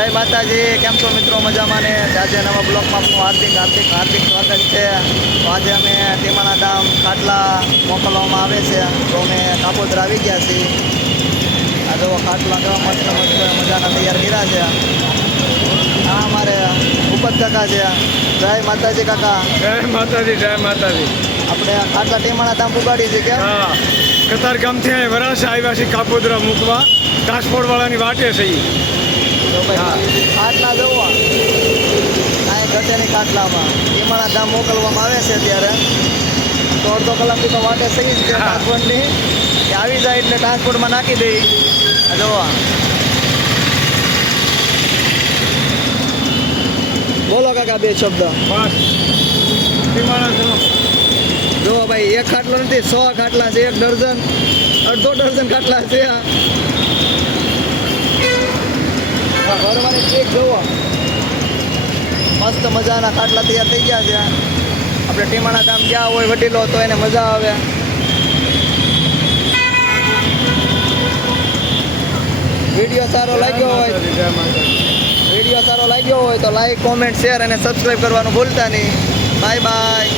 જય માતાજી, કેમ છો મિત્રો? મજામાં ને? આજે નવા બ્લોકમાં આપનું હાર્દિક સ્વાગત છે. તો આજે અમે ટીમાણા ધામ ખાટલા મોકલવામાં આવે છે, તો અમે કાપોદ્રા આવી ગયા છીએ. આ જો ખાટલા કેવા મસ્ત મજાના તૈયાર કર્યા છે. આ અમારે ઉપત કાકા છે. જય માતાજી કાકા. જય માતાજી, જય માતાજી. આપણે ખાટલા ટીમાણા ધામ પુગાડી છે કે કતાર ગામથી અહીં વરાસા આવ્યા છે કાપોદ્રા મૂકવા. ટ્રાન્સપોર્ટ વાળાની વાટે છે ઈ. તો ભાઈ ખાટલા જોવા કાંઈ ઘટે નહીં. ખાટલામાં ટીમાણા ધામ મોકલવામાં આવે છે ત્યારે તો અડધો કલાકથી તો વાટે થઈ જ છે ટ્રાન્સપોર્ટની. કે આવી જાય એટલે ટ્રાન્સપોર્ટમાં નાખી દઈ. જોવા બોલો કાકા બે શબ્દ. બસ ટીમાણા જો. જો ભાઈ એક ખાટલો નથી, 100 ખાટલા છે. 1 ડઝન, અડધો ડઝન ખાટલા છે. ભરવાની ટ્રીક જોવો, મસ્ત મજાના ખાટલા તૈયાર થઈ ગયા છે. આપણે ટીમાણા ધામ ગયા હોય વડીલો તો એને મજા આવે. વિડીયો સારો લાગ્યો હોય તો લાઈક, કોમેન્ટ, શેર અને સબસ્ક્રાઈબ કરવાનું ભૂલતા નહીં. Bye bye.